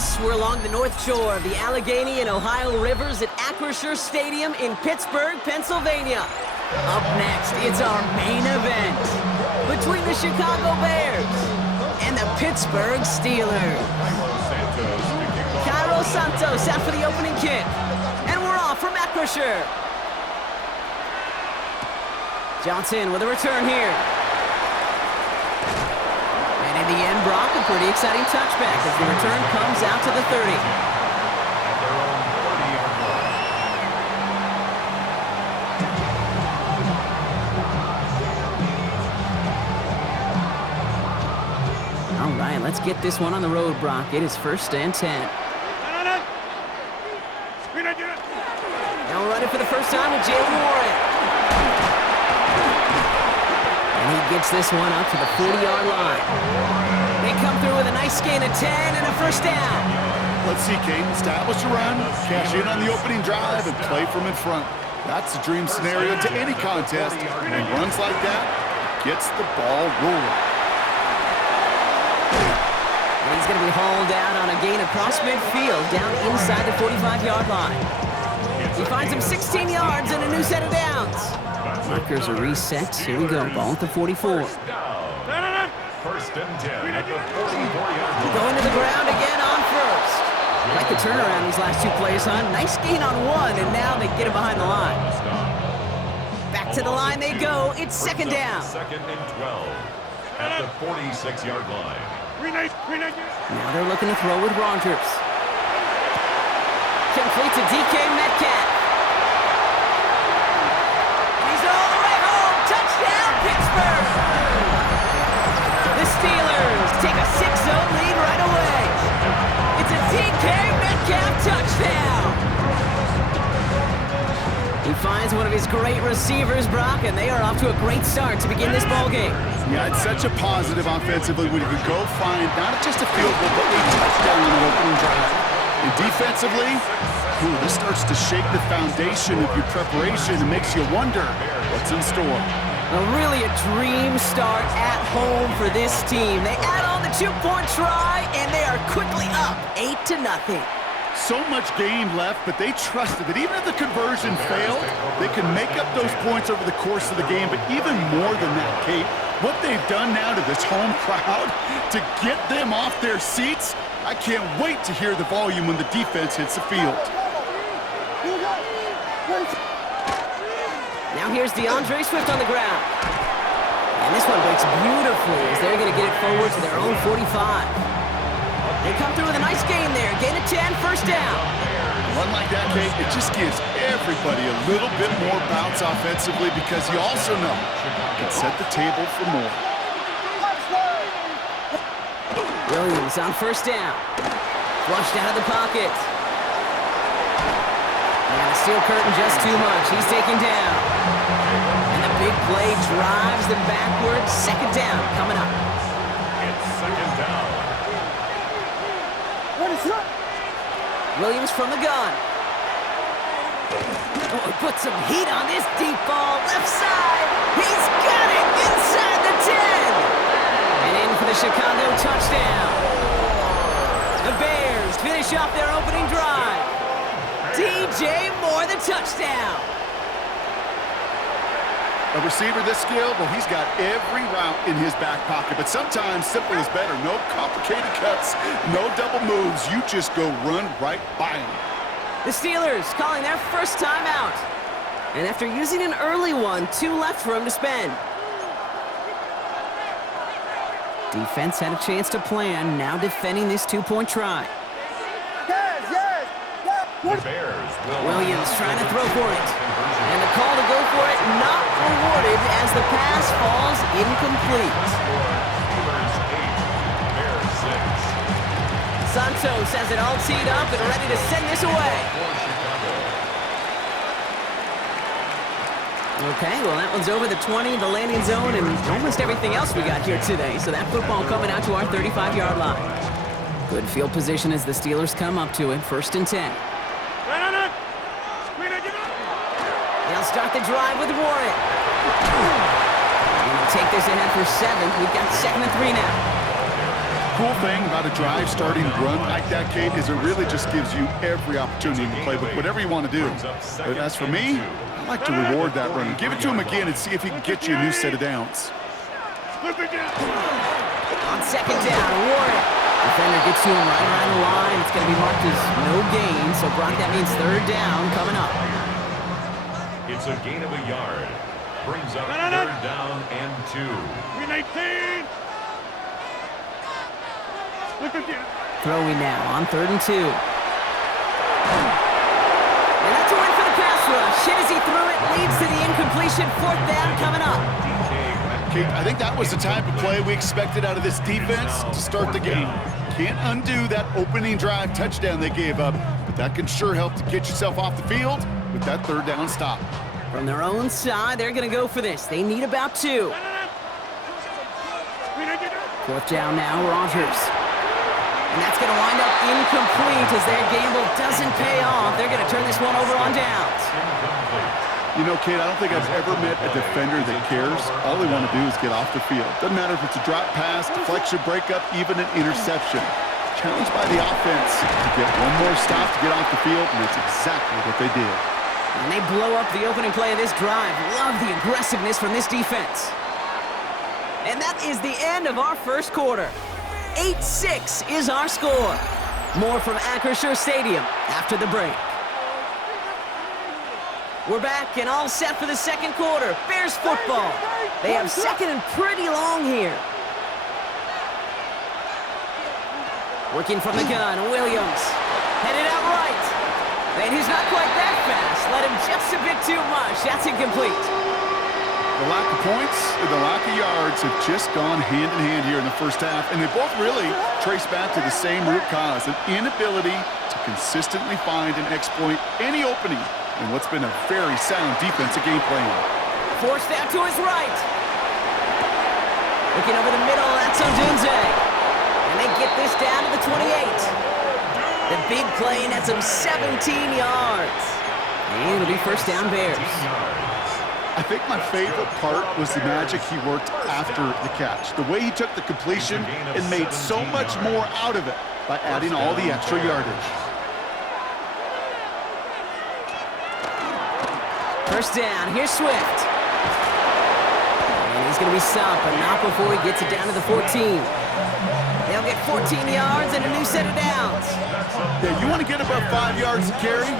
us, we're along the north shore of the Allegheny and Ohio Rivers at Acrisure Stadium in Pittsburgh, Pennsylvania. Up next, it's our main event between the Chicago Bears and the Pittsburgh Steelers. Cairo Santos out for the opening kick, and we're off from Acrisure. Johnson with a return here. And in the end, Brock, a pretty exciting touchback as the return comes out to the 30. All right, let's get this one on the road, Brock. It is 1st and 10. Now we're running for the first time with Jalen Warren. And he gets this one up to the 40-yard line. They come through with a nice gain of 10 and a first down. Let's see, Kate. Establish a run, cash in on the opening drive, and play from in front. That's the dream scenario to any contest. And runs like that gets the ball rolling. And he's going to be hauled out on a gain across midfield down inside the 45-yard line. He finds him 16 yards and a new set of downs. Markers are reset. Here we go. Ball at the 44. 1st and 10 at the 44-yard line. Going to the ground again on first. Like the turnaround these last two plays, huh? Nice gain on one, and now they get him behind the line. Back to the line they go. It's 2nd down. 2nd and 12 at the 46-yard line. Now they're looking to throw with Rogers. Complete to DK Metcalf. He's all the way home. Touchdown, Pittsburgh. The Steelers take a 6-0 lead right away. It's a DK Metcalf touchdown. He finds one of his great receivers, Brock, and they are off to a great start to begin this ball game. Yeah, it's such a positive offensively when you could go find not just a field goal, but a touchdown on an opening drive. And defensively, this starts to shake the foundation of your preparation and makes you wonder what's in store. Well, really a dream start at home for this team. They add on the 2-point try, and they are quickly up 8-0. So much game left, but they trusted that even if the conversion failed, they can make up those points over the course of the game. But even more than that, Kate, what they've done now to this home crowd to get them off their seats, I can't wait to hear the volume when the defense hits the field. Now here's DeAndre Swift on the ground. And this one breaks beautifully as they're going to get it forward to their own 45. They come through with a nice gain there. Gain of 10, 1st down. One like that, Kate, it just gives everybody a little bit more bounce offensively because you also know you can set the table for more. Williams on 1st down. Flushed out of the pocket. And the steel curtain just too much. He's taken down. And the big play drives them backwards. 2nd down coming up. It's 2nd down. Williams from the gun. Oh, he put some heat on this deep ball. Left side. He's got it inside the 10. And in for the Chicago touchdown. The Bears finish off their opening drive. DJ Moore, the touchdown. A receiver this skilled, well, he's got every route in his back pocket, but sometimes simple is better. No complicated cuts, no double moves. You just go run right by him. The Steelers calling their first timeout. And after using an early one, 2 left for him to spend. Defense had a chance to plan, now defending this 2-point try. Williams trying to throw for it. And the call to go for it not rewarded as the pass falls incomplete. Santos has it all teed up and ready to send this away. Okay, well that one's over the 20, the landing zone, and almost everything else we got here today. So that football coming out to our 35-yard line. Good field position as the Steelers come up to it, 1st and 10. They'll start the drive with Warren. And take this ahead for 7. We've got 2nd and 3 now. cool thing about a drive starting run like that, Kate, is it really just gives you every opportunity in the playbook, whatever you want to do. But as for me, I like to reward that run. Give it to him again and see if he can get you a new set of downs. On second down, Warren. Defender gets to him right around the line. It's going to be marked as no gain. So, Brock, that means third down coming up. It's a gain of a yard. Brings up third down and 2. 19. Throwing now on 3rd and 2. And that's a win for the pass rush. Hit as he threw it, leads to the incompletion. 4th down coming up. Kate, I think that was the type of play we expected out of this defense to start the game. Can't undo that opening drive touchdown they gave up, but that can sure help to get yourself off the field with that 3rd down stop. From their own side, they're going to go for this. They need about 2. 4th down now, Rodgers. And that's going to wind up incomplete as their gamble doesn't pay off. They're going to turn this one over on downs. You know, Kate, I don't think I've ever met a defender that cares. All they want to do is get off the field. Doesn't matter if it's a drop pass, deflection, breakup, even an interception. Challenged by the offense to get one more stop to get off the field, and that's exactly what they did. And they blow up the opening play of this drive. Love the aggressiveness from this defense. And that is the end of our first quarter. 8-6 is our score. More from Acrisure Stadium after the break. We're back and all set for the second quarter. Bears football. They have second and pretty long here. Working from the gun, Williams. Headed out right. And he's not quite that fast. Let him just a bit too much. That's incomplete. The lack of points and the lack of yards have just gone hand in hand here in the first half, and they both really trace back to the same root cause, an inability to consistently find and exploit any opening in what's been a very sound defensive game plan. Forced out to his right. Looking over the middle, that's Odunze. And they get this down to the 28. The big play, and that's him 17 yards. And it'll be first down Bears. I think my favorite part was the magic he worked after the catch. The way he took the completion and made so much more out of it by adding all the extra yardage. First down, here's Swift. And he's going to be stopped, but not before he gets it down to the 14. They'll get 14 yards and a new set of downs. Yeah, you want to get above 5 yards to carry?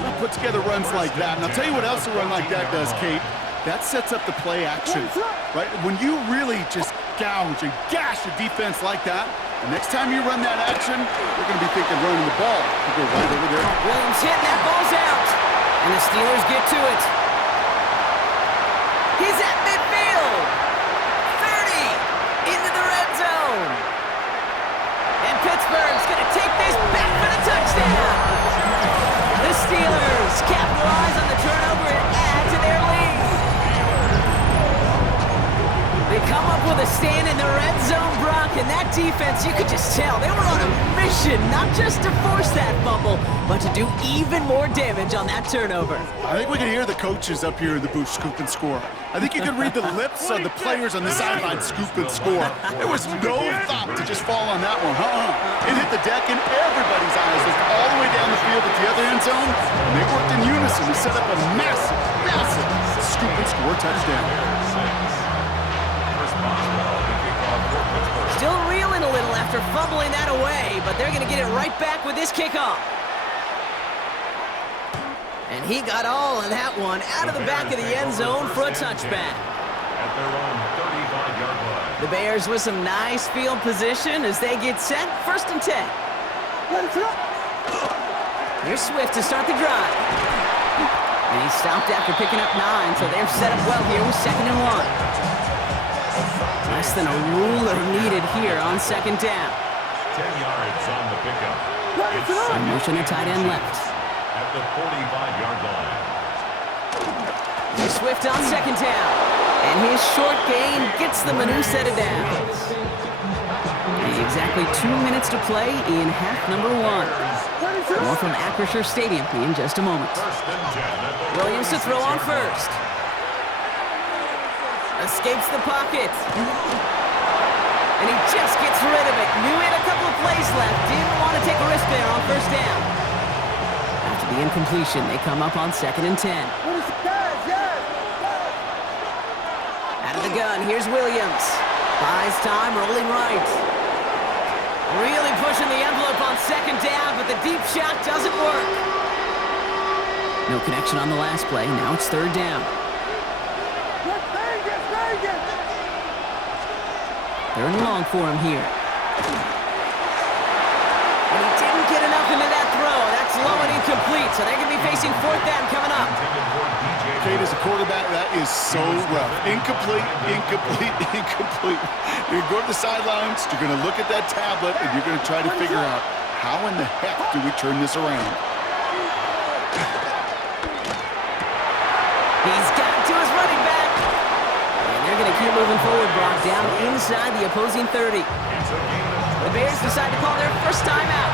We'll put together runs like that. And I'll tell you what else a run like that does, Kate. That sets up the play action, right? When you really just gouge and gash a defense like that, the next time you run that action, you're going to be thinking running the ball. You go right over there. Williams hitting that ball's out. And the Steelers get to it. He's at midfield. 30 into the red zone. And Pittsburgh's going to take this back for the touchdown. The Steelers capitalize on the turnover and add to their lead. They come up with a stand in the red zone, Brock, and that defense, you could just tell they were on a mission, not just to force that fumble, but to do even more damage on that turnover. I think we can hear the coaches up here in the booth scoop and score. I think you can read the lips of the players on the sideline scoop and score. There was no thought to just fall on that one. It hit the deck and everybody's eyes looked all the way down the field at the other end zone, and they worked in unison to set up a massive, massive scoop and score touchdown. Still reeling a little after fumbling that away, but they're going to get it right back with this kickoff. And he got all of that one out of the back of the end zone for a touchback. At their own 35-yard line. The Bears with some nice field position as they get set, 1st and 10. Here's Swift to start the drive. And he stopped after picking up 9, so they're set up well here with 2nd and 1. Less than a ruler needed here on 2nd down. 10 yards on the pickup. A motion to tight end left. At the 45-yard line. Swift on 2nd down. And his short gain gets them a new set of downs. Exactly 2 minutes to play in half number 1. More from Acrisure Stadium in just a moment. Williams to throw on first. Escapes the pocket. And he just gets rid of it. Knew he had a couple of plays left. Didn't want to take a risk there on first down. After the incompletion, they come up on 2nd and 10. Out of the gun, here's Williams. Buys time, rolling right. Really pushing the envelope on 2nd down, but the deep shot doesn't work. No connection on the last play. Now it's 3rd down. 3rd and long for him here. And he didn't get enough into that throw. That's low and incomplete, so they're going to be facing 4th down coming up. Kate, as a quarterback, that is so rough. Incomplete, incomplete, incomplete. You're going to go to the sidelines, you're going to look at that tablet, and you're going to try to figure out how in the heck do we turn this around. He's got to his running back. And they're going to keep moving forward, Brock, down inside the opposing 30. The Bears decide to call their first timeout.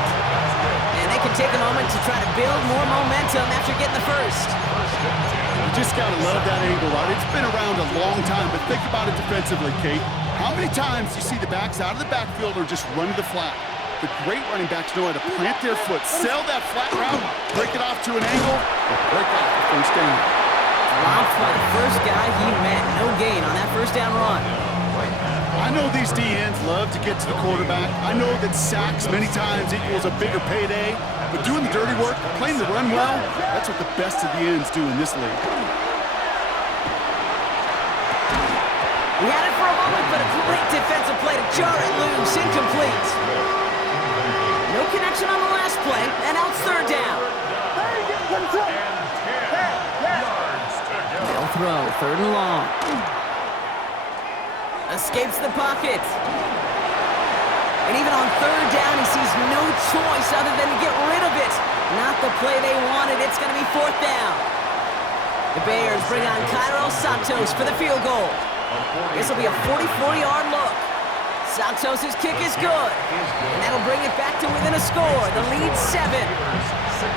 And they can take a moment to try to build more momentum after getting the first. You just got to love that angle route. It's been around a long time, but think about it defensively, Kate. How many times do you see the backs out of the backfield or just run to the flat? The great running backs know how to plant their foot, sell that flat route, break it off to an angle, or break off the first down. Dropped by the first guy he met. No gain on that first down run. I know these DNs love to get to the quarterback. I know that sacks many times equals a bigger payday, but doing the dirty work, playing the run well, that's what the best of the ends do in this league. He had it for a moment, but a great defensive play to jar it loose. Incomplete. No connection on the last play, and now it's 3rd down. They'll throw, 3rd and long. Escapes the pocket. And even on 3rd down, he sees no choice other than to get rid of it. Not the play they wanted. It's going to be 4th down. The Bears bring on Cairo Santos for the field goal. This will be a 44-yard look. Santos' kick is good. And that'll bring it back to within a score. The lead 7.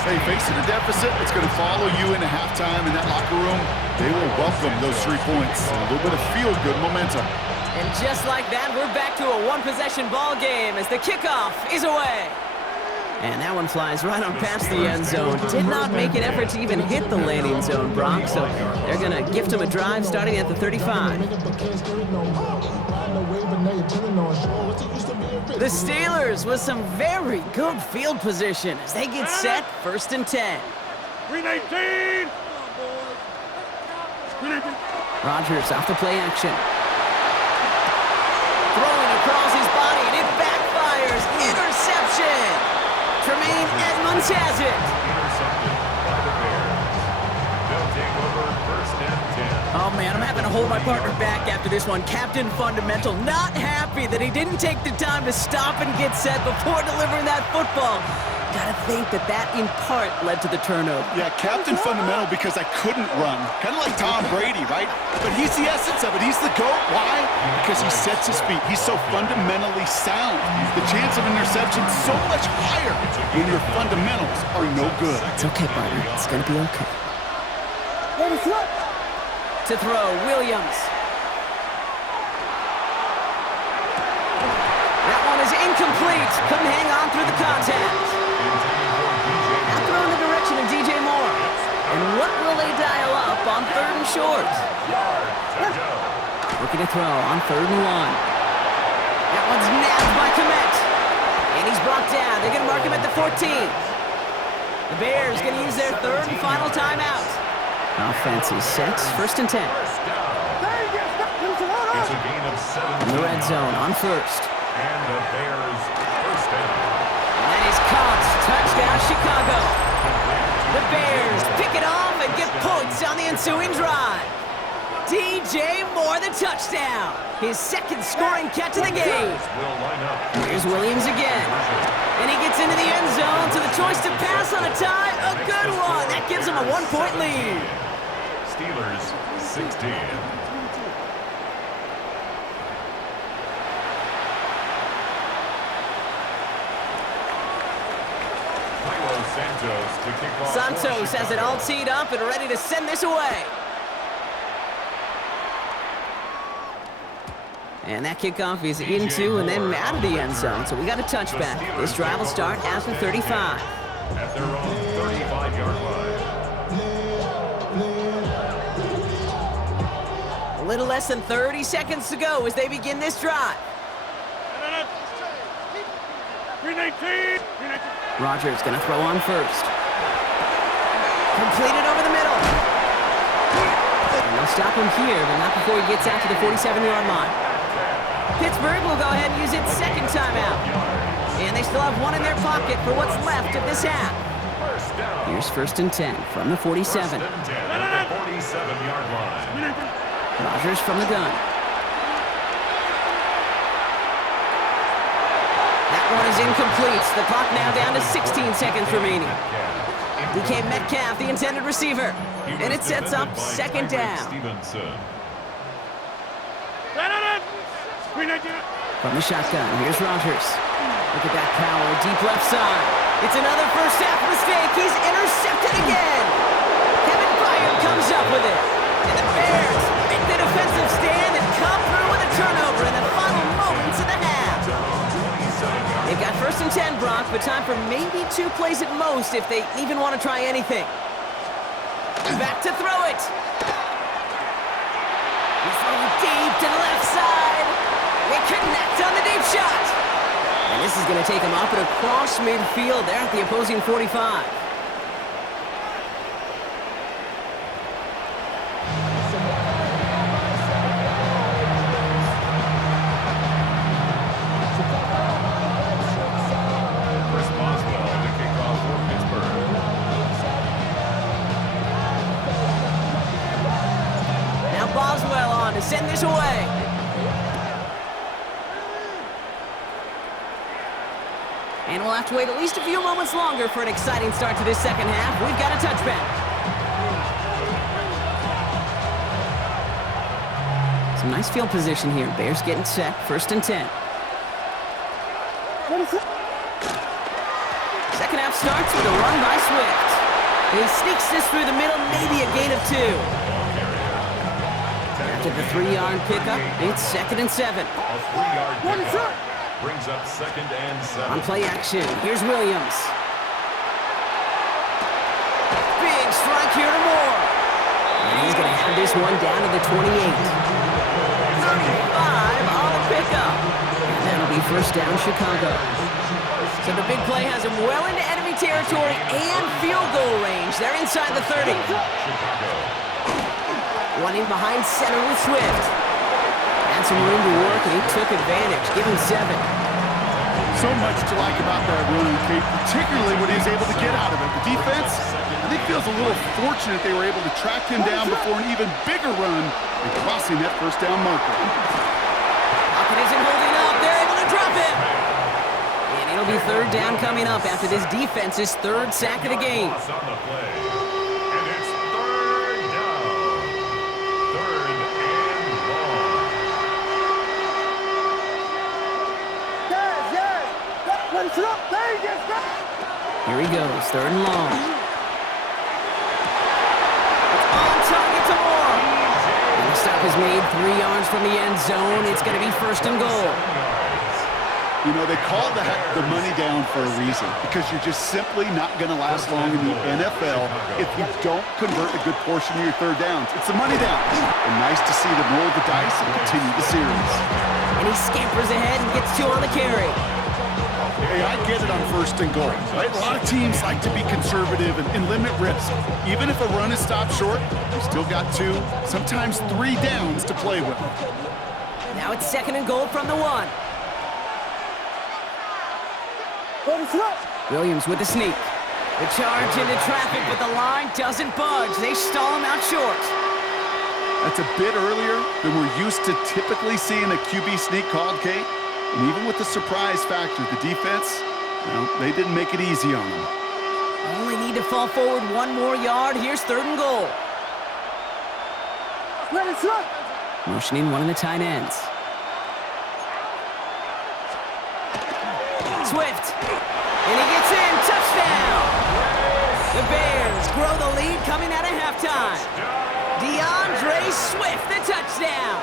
Hey, facing a deficit, it's going to follow you into halftime in that locker room. They will welcome those 3 points. A little bit of feel-good momentum. And just like that, we're back to a one-possession ball game as the kickoff is away. And that one flies right on past the end zone. Did not make an effort to even hit the landing zone, Brock, so they're going to gift him a drive starting at the 35. The Steelers with some very good field position as they get set 1st and 10. 319! Rodgers off the play action. Throwing across his body, and it backfires. Interception! Tremaine Edmonds has it. Intercepted by the Bears. They'll take over 1st and 10. Oh, man, I'm having to hold my partner back after this one. Captain Fundamental not happy that he didn't take the time to stop and get set before delivering that football. Gotta think that in part led to the turnover. Yeah, Captain Fundamental because I couldn't run. Kind of like Tom Brady, right? But he's the essence of it. He's the GOAT. Why? Because he sets his feet. He's so fundamentally sound. The chance of interception is so much higher when your fundamentals are no good. It's okay, partner. It's gonna be okay. To throw, Williams. That one is incomplete. Couldn't hang on through the contact. Now thrown in the direction of DJ Moore. And what will they dial up on 3rd and short? Looking to throw on 3rd and 1. That one's nabbed by Komet. And he's brought down. They're going to mark him at the 14. The Bears going to use their 3rd and final timeout. Offense is set. 1st and 10. It's a gain of 7. In the red zone on 1st. And the Bears 1st down. And that is caught. Touchdown, Chicago. The Bears pick it off and get points on the ensuing drive. DJ Moore, the touchdown. His 2nd scoring catch of the game. Will line up. Here's Williams again. And he gets into the end zone, so the choice to pass on a tie, a good one. That gives him a 1-point lead. Steelers 16. Santos to kick off. Santos has it all teed up and ready to send this away. And that kickoff is into and then out of the end zone, so we got a touchback. This drive will start at the 35. At their own 35-yard line. A little less than 30 seconds to go as they begin this drive. 319. Rodgers going to throw on first. Completed over the middle. And they'll stop him here, but not before he gets out to the 47-yard line. Pittsburgh will go ahead and use its second timeout. And they still have one in their pocket for what's left of this half. Here's 1st and 10 from the 47. 47-yard line. Rodgers from the gun. That one is incomplete. The clock now down to 16 seconds remaining. DK Metcalf, the intended receiver. And it sets up 2nd down. From the shotgun, here's Rodgers. Look at that power, deep left side. It's another first half mistake. He's intercepted again. Kevin Byard comes up with it. And the Bears make the defensive stand and come through with a turnover in the final moments of the half. They've got 1st and 10, Brock, but time for maybe 2 plays at most if they even want to try anything. Back to throw it. He's throwing deep to the left side. They connect on the deep shot. And this is going to take him up and across midfield there at the opposing 45. Boswell on to send this away. And we'll have to wait at least a few moments longer for an exciting start to this second half. We've got a touchback. Some nice field position here. Bears getting set. 1st and 10. Second half starts with a run by Swift. He sneaks this through the middle, maybe a gain of 2. After the 3-yard pickup, it's 2nd and 7. A 3-yard pickup brings up 2nd and 7. On play action, here's Williams. Big strike here to Moore. And he's going to have this one down to the 28. 35 on the pickup. And that'll be 1st down Chicago. So the big play has him well into enemy territory and field goal range. They're inside the 30. One in behind center with Swift. Had some room to work, and he took advantage. Give him 7. So much to like about that run, Kate, particularly what he's able to get out of it. The defense, I think, feels a little fortunate they were able to track him down before an even bigger run and crossing that 1st down marker. Pocket isn't holding up. They're able to drop him. And it'll be 3rd down coming up after this defense's 3rd sack of the game. Here he goes, 3rd and long. It's on target to Moore. And the stop is made 3 yards from the end zone. It's going to be 1st and goal. You know, they call that the money down for a reason, because you're just simply not going to last long in the NFL if you don't convert a good portion of your 3rd downs. It's the money down. And nice to see them roll the dice and continue the series. And he scampers ahead and gets 2 on the carry. Hey, I get it on 1st and goal, right? A lot of teams like to be conservative and limit risk. Even if a run is stopped short, you still got 2, sometimes 3 downs to play with. Now it's 2nd and goal from the 1. Williams with the sneak. The charge into traffic, but the line doesn't budge. They stall him out short. That's a bit earlier than we're used to typically seeing a QB sneak called, Kate. And even with the surprise factor, the defense, well, they didn't make it easy on them. Only need to fall forward 1 more yard. Here's 3rd and goal. Motioning one of the tight ends. Swift. And he gets in. Touchdown. The Bears grow the lead coming out of halftime. DeAndre Swift, the touchdown.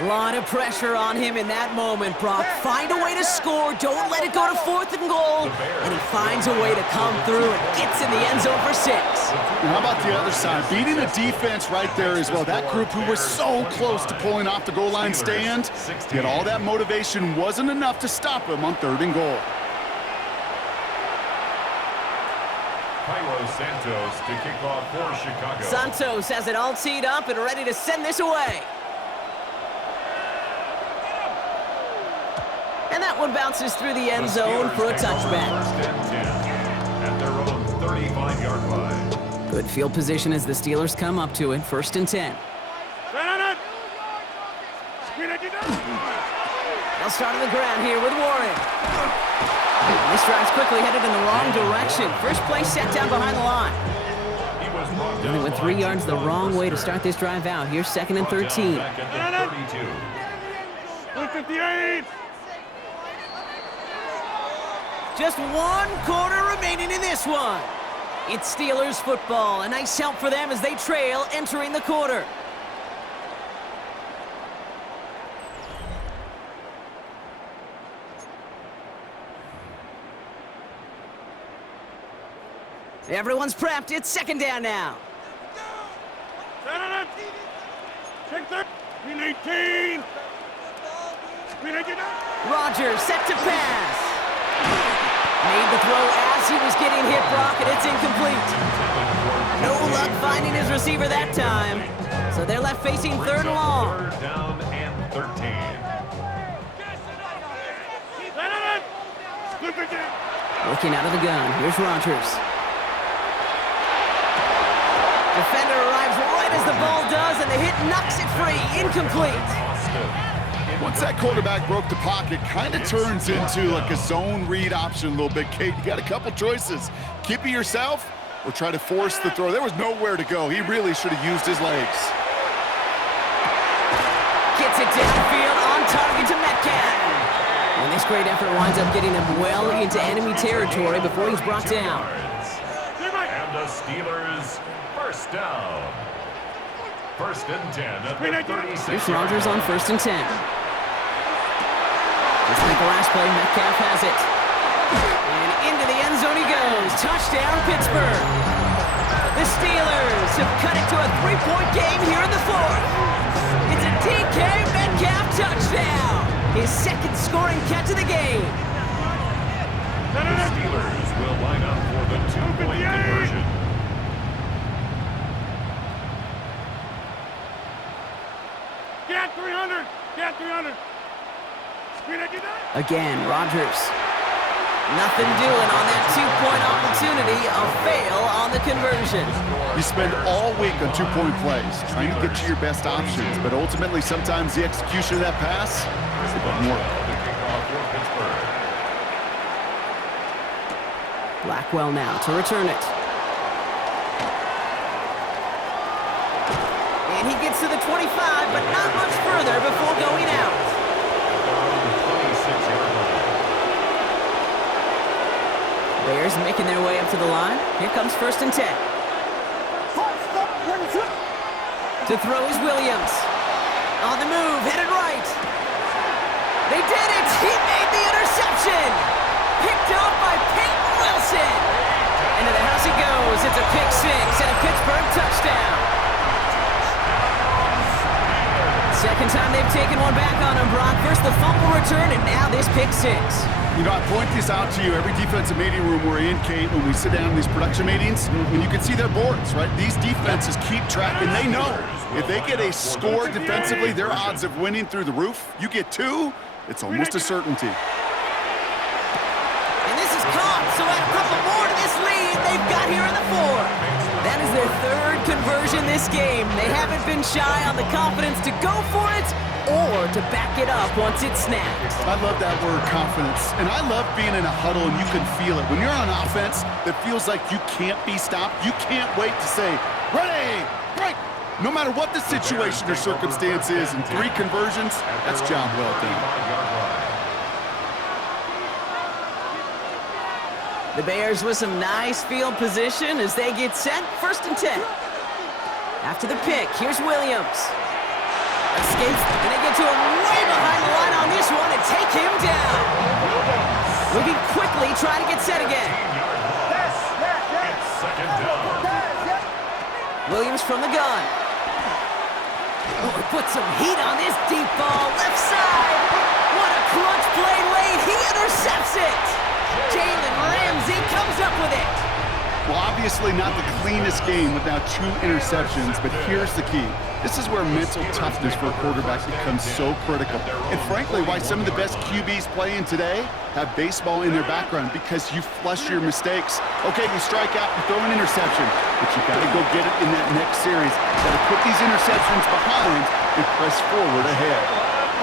A lot of pressure on him in that moment, Brock. Find a way to score. Don't let it go to 4th and goal. And he finds a way to come through and gets in the end zone for 6. And how about the other side? Beating the defense right there as well. That group who was so close to pulling off the goal line stand, yet all that motivation wasn't enough to stop him on 3rd and goal. Santos to kick off for Chicago. Santos has it all teed up and ready to send this away. And that one bounces through the end zone for a touchback. At their own 35-yard line. Good field position as the Steelers come up to it. 1st and 10. They'll start on the ground here with Warren. This drive's quickly headed in the wrong direction. First play set down behind the line. And they went 3 yards the wrong way to start this drive out. Here's 2nd and 13. 158. Just 1 quarter remaining in this one. It's Steelers football. A nice help for them as they trail entering the quarter. Everyone's prepped. It's 2nd down now. Check 318. Rodgers set to pass. Made the throw as he was getting hit, Brock, and it's incomplete. No luck finding his receiver that time. So they're left facing 3rd and long. 3rd down and 13. Looking out of the gun. Here's Rodgers. Defender arrives right as the ball does, and the hit knocks it free. Incomplete. Once that quarterback broke the pocket, kind of turns into like a zone read option a little bit, Kate. You got a couple choices. Keep it yourself or try to force the throw. There was nowhere to go. He really should have used his legs. Gets it downfield on target to Metcalf. And this great effort winds up getting him well into enemy territory before he's brought down. And the Steelers, 1st down. 1st and 10 at the 36. Here's Rodgers on 1st and 10. Just like the last play, Metcalf has it. And into the end zone he goes. Touchdown, Pittsburgh. The Steelers have cut it to a 3-point game here in the 4th. It's a DK Metcalf touchdown. His 2nd scoring catch of the game. The Steelers will line up for the 2-point conversion. Get 300. Get 300. Again, Rodgers. Nothing doing on that 2-point opportunity. A fail on the conversion. You spend all week on 2-point plays, trying to get to your best options, but ultimately sometimes the execution of that pass, it doesn't work. Blackwell now to return it. And he gets to the 25, but not much further before going out. Bears making their way up to the line. Here comes 1st and 10. To throw is Williams. On the move, headed right. They did it! He made the interception! Picked up by Peyton Wilson! Into the house he goes. It's a pick 6 and a Pittsburgh touchdown. 2nd time they've taken one back on him, Brock. First the fumble return, and now this pick 6. You know, I point this out to you every defensive meeting room we're in, Kate, when we sit down in these production meetings, and you can see their boards, right? These defenses keep track, and they know if they get a score defensively, their odds of winning through the roof. You get 2, it's almost a certainty. And this is caught, so add a couple more to this lead they've got here in the 4th. That is their 3rd conversion this game. They haven't been shy on the confidence to go for it or to back it up once it's snapped. I love that word, confidence. And I love being in a huddle and you can feel it. When you're on offense, that feels like you can't be stopped. You can't wait to say, ready, break. No matter what the situation or circumstance is, in 3 conversions, that's job well done. The Bears with some nice field position as they get set. 1st and 10. After the pick, here's Williams. Escapes, and they get to him way behind the line on this one and take him down. Moving quickly, trying to get set again. It's second down. Williams from the gun. Oh, he put some heat on this deep ball. Left side. What a crunch play late. He intercepts it. Jalen Ramsey comes up with it. Well, obviously not the cleanest game without 2 interceptions, but here's the key. This is where mental toughness for a quarterback becomes so critical. And frankly, why some of the best QBs playing today have baseball in their background, because you flush your mistakes. Okay, you strike out and throw an interception, but you got to go get it in that next series. Got to put these interceptions behind and press forward ahead.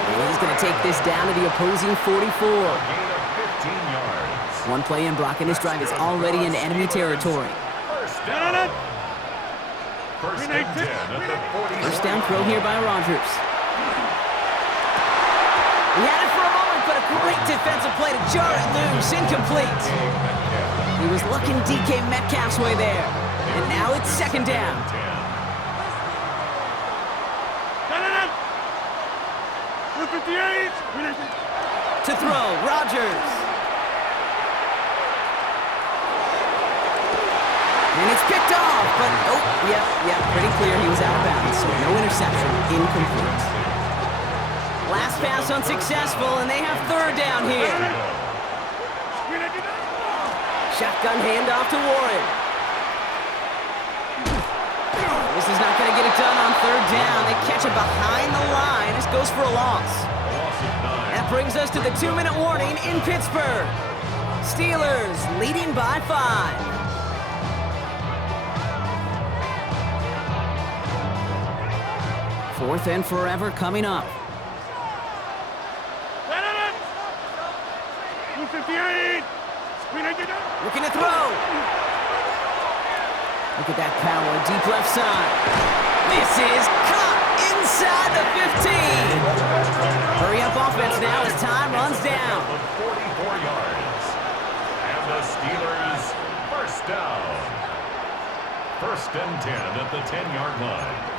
And he's going to take this down to the opposing 44. Gain of 15 yards. One play in blocking this drive is already into enemy territory. First down. First and 10 at the 40. First down throw here by Rodgers. He had it for a moment, but a great defensive play to jar it loose. Incomplete. He was looking DK Metcalf's way there. And now it's second down. To throw, Rodgers. And it's picked off, but pretty clear he was out of bounds, so no interception, incomplete. Last pass unsuccessful, and they have third down here. Shotgun handoff to Warren. This is not going to get it done on third down. They catch it behind the line. This goes for a loss. That brings us to the 2-minute warning in Pittsburgh. Steelers leading by 5. Fourth and forever coming up. 258. Looking to throw. Look at that power, deep left side. This is caught inside the 15. Hurry up offense now as time runs down. 44 yards. And the Steelers first down. First and 10 at the 10-yard line.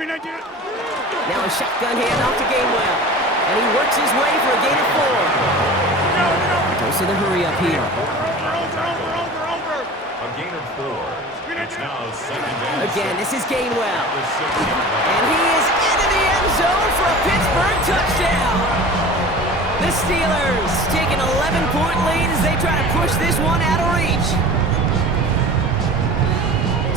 Now a shotgun handoff to Gainwell. And he works his way for a gain of 4. Goes to the hurry up here. A gain of 4. It's now second down. Again, this is Gainwell. And he is into the end zone for a Pittsburgh touchdown. The Steelers take an 11-point lead as they try to push this one out of reach.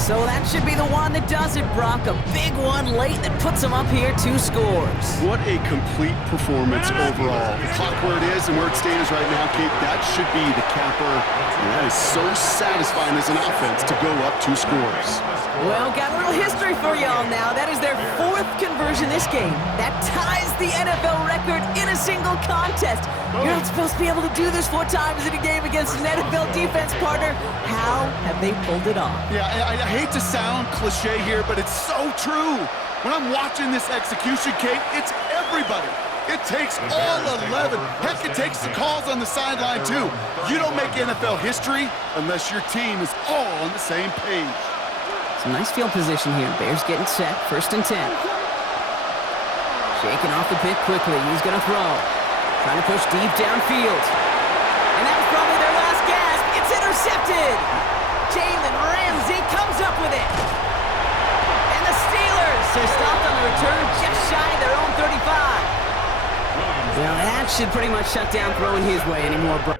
So that should be the one that does it, Brock. A big one late that puts them up here 2 scores. What a complete performance overall. The clock where it is and where it stands right now, Kate, that should be the capper. And that is so satisfying as an offense to go up 2 scores. Well, got a little history for y'all now. That is their 4th conversion this game. That ties the NFL record in a single contest. You're not supposed to be able to do this 4 times in a game against an NFL defense partner. How have they pulled it off? Yeah, I hate to sound cliche here, but it's so true. When I'm watching this execution, Kate, it's everybody. It takes all 11. Heck, it takes the calls on the sideline, too. You don't make NFL history unless your team is all on the same page. Some nice field position here. Bears getting set. First and 10. Shaking off the pick quickly. He's going to throw. Trying to push deep downfield. And that was probably their last gasp. It's intercepted. Jalen Ramsey comes up with it. And the Steelers are stopped on the return just shy of their own 35. Well, that should pretty much shut down throwing his way anymore, bro.